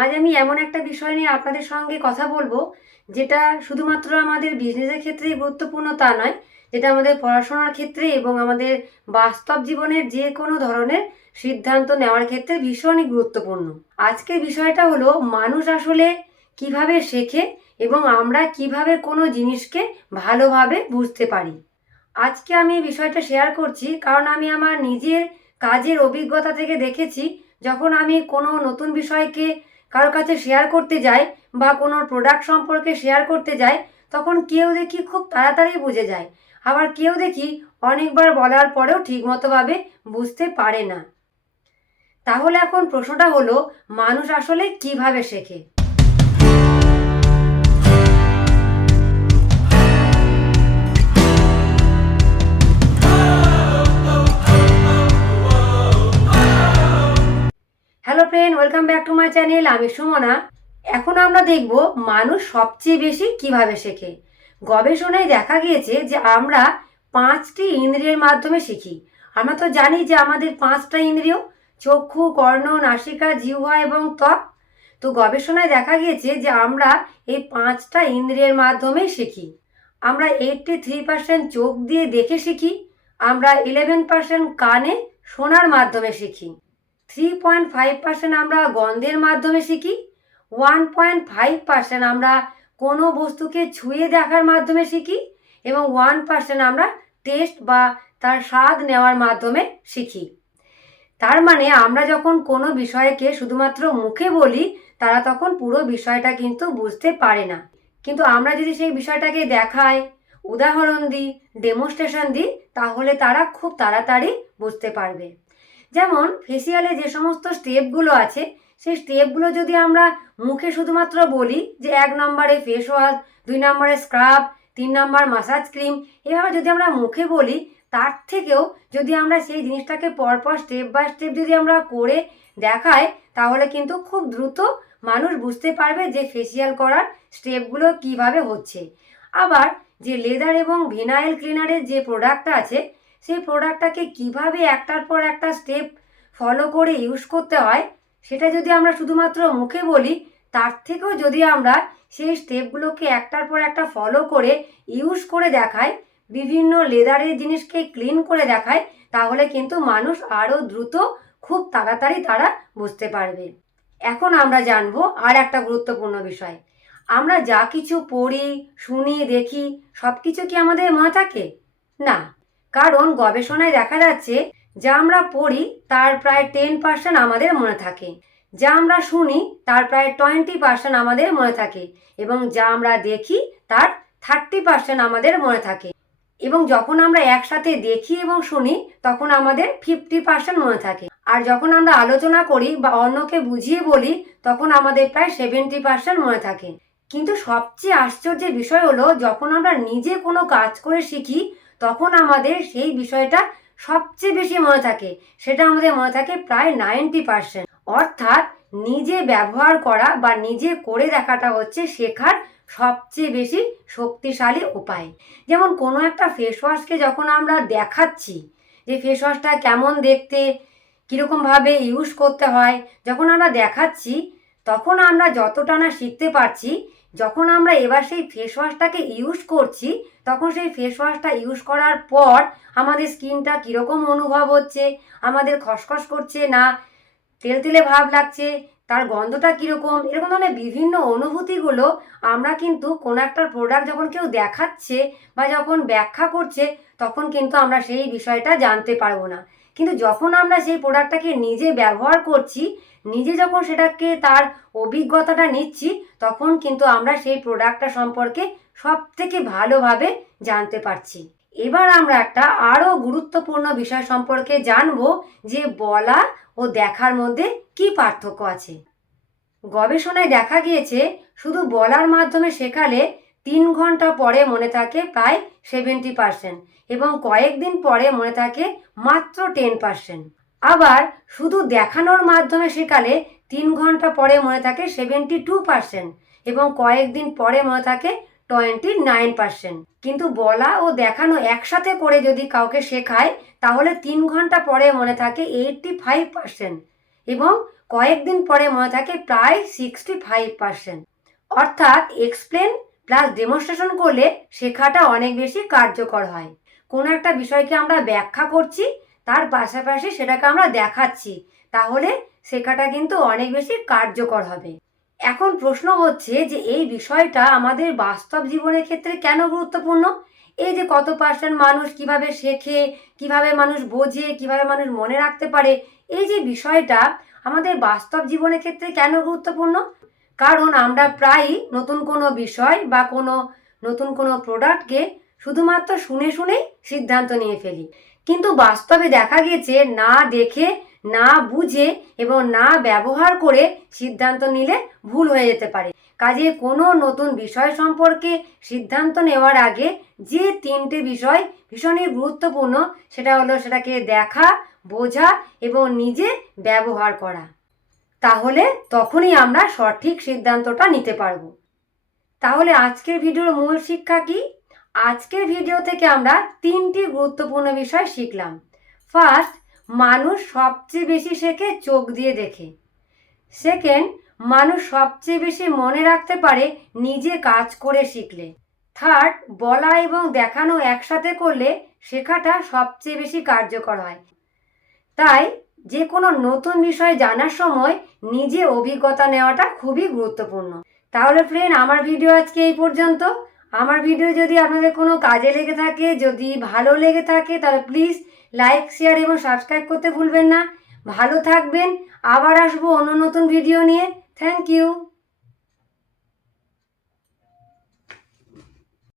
আজ আমি এমন একটা বিষয় নিয়ে আপনাদের সঙ্গে কথা বলবো, যেটা শুধুমাত্র আমাদের বিজনেসের ক্ষেত্রেই গুরুত্বপূর্ণ তা নয়, যেটা আমাদের পড়াশোনার ক্ষেত্রে এবং আমাদের বাস্তব জীবনের যে কোনো ধরনের সিদ্ধান্ত নেওয়ার ক্ষেত্রে ভীষণই গুরুত্বপূর্ণ। আজকের বিষয়টা হলো মানুষ আসলে কিভাবে শেখে এবং আমরা কিভাবে কোনো জিনিসকে ভালোভাবে বুঝতে পারি। আজকে আমি এই বিষয়টা শেয়ার করছি কারণ আমি আমার নিজের কাজের অভিজ্ঞতা থেকে দেখেছি, যখন আমি কোনো নতুন বিষয়কে কারো কাছে শেয়ার করতে যাই বা কোনো প্রোডাক্ট সম্পর্কে শেয়ার করতে যাই, তখন কেউ দেখি খুব তাড়াতাড়ি বুঝে যায়, আবার কেউ দেখি অনেকবার বলার পরেও ঠিকমতোভাবে বুঝতে পারে না। তাহলে এখন প্রশ্নটা হলো, মানুষ আসলে কিভাবে শেখে? Hello friend, welcome back to my channel. আমি সুমনা। এখন আমরা দেখব মানুষ সবচেয়ে বেশি কিভাবে শেখে। গবেষণায় দেখা গিয়েছে যে আমরা 5টি ইন্দ্রিয়ের মাধ্যমে শিখি। আমরা তো জানি যে আমাদের 5টা ইন্দ্রিয়: চক্ষু, কর্ণ, নাসিকা, জিহ্বা এবং ত্বক। তো গবেষণায় দেখা গিয়েছে যে আমরা এই 5টা ইন্দ্রিয়ের মাধ্যমে শিখি। আমরা 83% চোখ দিয়ে দেখে শিখি। আমরা 11% কানে শোনার মাধ্যমে শিখি। 3.5% আমরা গন্ধের মাধ্যমে শিখি। 1.5% আমরা কোনো বস্তুকে ছুঁয়ে দেখার মাধ্যমে শিখি। এবং 1% আমরা টেস্ট বা তার স্বাদ নেওয়ার মাধ্যমে শিখি। তার মানে আমরা যখন কোনো বিষয়কে শুধুমাত্র মুখে বলি, তারা তখন পুরো বিষয়টা কিন্তু বুঝতে পারে না। কিন্তু আমরা যদি সেই বিষয়টাকে দেখাই, উদাহরণ দিই, ডেমনস্ট্রেশন দিই, তাহলে তারা খুব তাড়াতাড়ি বুঝতে পারবে। যেমন ফেসিয়ালে যে সমস্ত স্টেপগুলো আছে, সেই স্টেপগুলো যদি আমরা মুখে শুধুমাত্র বলি যে 1 নম্বরে ফেস ওয়াশ, 2 নম্বরে স্ক্রাব, 3 নম্বর মাসাজ ক্রিম, এভাবে যদি আমরা মুখে বলি, তার থেকেও যদি আমরা সেই জিনিসটাকে পরপর স্টেপ বাই স্টেপ যদি আমরা করে দেখাই, তাহলে কিন্তু খুব দ্রুত মানুষ বুঝতে পারবে যে ফেসিয়াল করার স্টেপগুলো কিভাবে হচ্ছে। আবার যে লেদার এবং ভিনাইল ক্লিনারের যে প্রোডাক্টটা আছে, সেই প্রোডাক্টটাকে কিভাবে একটার পর একটা স্টেপ ফলো করে ইউজ করতে হয়, সেটা যদি আমরা শুধুমাত্র মুখে বলি, তার থেকেও যদি আমরা সেই স্টেপগুলোকে একটার পর একটা ফলো করে ইউজ করে দেখাই, বিভিন্ন লেদারের জিনিসকে ক্লিন করে দেখায়, তাহলে কিন্তু মানুষ আরও দ্রুত খুব তাড়াতাড়ি তারা বুঝতে পারবে। এখন আমরা জানবো আর একটা গুরুত্বপূর্ণ বিষয়। আমরা যা কিছু পড়ি, শুনি, দেখি, সব কিছু কি আমাদের মনে থাকে? না। কারণ গবেষণায় দেখা যাচ্ছে, যা আমরা পড়ি তার প্রায় 10% আমাদের মনে থাকে, যা আমরা শুনি তার প্রায় 20% আমাদের মনে থাকে, এবং যা আমরা দেখি তার 30% আমাদের মনে থাকে। এবং যখন আমরা একসাথে দেখি এবং শুনি, তখন আমাদের 50% মনে থাকে। আর যখন আমরা আলোচনা করি বা অন্যকে বুঝিয়ে বলি, তখন আমাদের প্রায় 70% মনে থাকে। কিন্তু সবচেয়ে আশ্চর্যের বিষয় হলো, যখন আমরা নিজে কোনো কাজ করে শিখি, তখন আমাদের সেই বিষয়টা সবচেয়ে বেশি মনে থাকে। সেটা আমাদের মনে থাকে প্রায় 90%। অর্থাৎ নিজে ব্যবহার করা বা নিজে করে দেখাটা হচ্ছে শেখার সবচেয়ে বেশি শক্তিশালী উপায়। যেমন কোনো একটা ফেস ওয়াশকে যখন আমরা দেখাচ্ছি যে ফেস ওয়াশটা কেমন দেখতে, কীরকমভাবে ইউজ করতে হয়, যখন আমরা দেখাচ্ছি, তখন আমরা যতটা না শিখতে পারছি, যখন আমরা এবার সেই ফেস ওয়াশটাকে ইউজ করছি, তখন সেই ফেস ওয়াশটা ইউজ করার পর আমাদের স্কিনটা কীরকম অনুভব হচ্ছে, আমাদের খসখস করছে না তেলতেলে ভাব লাগছে, তার গন্ধটা কীরকম, এরকম ধরনের বিভিন্ন অনুভূতিগুলো আমরা কিন্তু কোনো একটা প্রোডাক্ট যখন কেউ দেখাচ্ছে বা যখন ব্যাখ্যা করছে, তখন কিন্তু আমরা সেই বিষয়টা জানতে পারবো না। কিন্তু যখন আমরা সেই প্রোডাক্টটাকে নিজে ব্যবহার করছি, নিজে যখন সেটাকে তার অভিজ্ঞতাটা নিচ্ছি, তখন কিন্তু আমরা সেই প্রোডাক্টটা সম্পর্কে সব থেকে ভালোভাবে জানতে পারছি। এবার আমরা একটা আরও গুরুত্বপূর্ণ বিষয় সম্পর্কে জানবো, যে বলা ও দেখার মধ্যে কি পার্থক্য আছে। গবেষণায় দেখা গিয়েছে, শুধু বলার মাধ্যমে শেখালে 3 ঘন্টা পরে মনে থাকে প্রায় 70%, এবং কয়েকদিন পরে মনে থাকে মাত্র 10%। আবার শুধু দেখানোর মাধ্যমে শেখালে 3 ঘন্টা পরে মনে থাকে 72%, এবং কয়েকদিন পরে মনে থাকে 29%। কিন্তু বলা ও দেখানো একসাথে করে যদি কাউকে শেখায়, তাহলে 3 ঘন্টা পরে মনে থাকে 85%, এবং কয়েকদিন পরে মনে থাকে প্রায় 65%। অর্থাৎ এক্সপ্লেন প্লাস ডেমনস্ট্রেশন করলে শেখাটা অনেক বেশি কার্যকর হয়। কোনো একটা বিষয়কে আমরা ব্যাখ্যা করছি, তার পাশাপাশি সেটাকে আমরা দেখাচ্ছি, তাহলে শেখাটা কিন্তু অনেক বেশি কার্যকর হবে। এখন প্রশ্ন হচ্ছে যে এই বিষয়টা আমাদের বাস্তব জীবনের ক্ষেত্রে কেন গুরুত্বপূর্ণ? এই যে কত পার্সেন্ট মানুষ কিভাবে শেখে, কিভাবে মানুষ বোঝে, কিভাবে মানুষ মনে রাখতে পারে, এই যে বিষয়টা আমাদের বাস্তব জীবনের ক্ষেত্রে কেন গুরুত্বপূর্ণ? কারণ আমরা প্রায়ই নতুন কোনো বিষয় বা নতুন কোনো প্রোডাক্টকে শুধুমাত্র শুনে শুনেই সিদ্ধান্ত নিয়ে ফেলি, কিন্তু বাস্তবে দেখা গেছে না দেখে, না বুঝে এবং না ব্যবহার করে সিদ্ধান্ত নিলে ভুল হয়ে যেতে পারে। কাজে কোনো নতুন বিষয় সম্পর্কে সিদ্ধান্ত নেওয়ার আগে যে 3টে বিষয় ভীষণই গুরুত্বপূর্ণ, সেটা হলো সেটাকে দেখা, বোঝা এবং নিজে ব্যবহার করা। তাহলে তখনই আমরা সঠিক সিদ্ধান্তটা নিতে পারবো। তাহলে আজকের ভিডিওর মূল শিক্ষা কি? আজকের ভিডিও থেকে আমরা 3টি গুরুত্বপূর্ণ বিষয় শিখলাম। ফার্স্ট, মানুষ সবচেয়ে বেশি শেখে চোখ দিয়ে দেখে। সেকেন্ড, মানুষ সবচেয়ে বেশি মনে রাখতে পারে নিজে কাজ করে শিখলে। থার্ড, বলা এবং দেখানো একসাথে করলে শেখাটা সবচেয়ে বেশি কার্যকর হয়। তাই যে কোনো নতুন বিষয় জানার সময় নিজে অভিজ্ঞতা নেওয়াটা খুবই গুরুত্বপূর্ণ। তাহলে ফ্রেন্ড, আমার ভিডিও আজকে এই পর্যন্ত। আমার ভিডিও যদি আপনাদের কোনো কাজে লেগে থাকে, যদি ভালো লেগে থাকে, তাহলে প্লিজ লাইক, শেয়ার এবং সাবস্ক্রাইব করতে ভুলবেন না। ভালো থাকবেন। আবার আসবো অন্য নতুন ভিডিও নিয়ে। Thank you.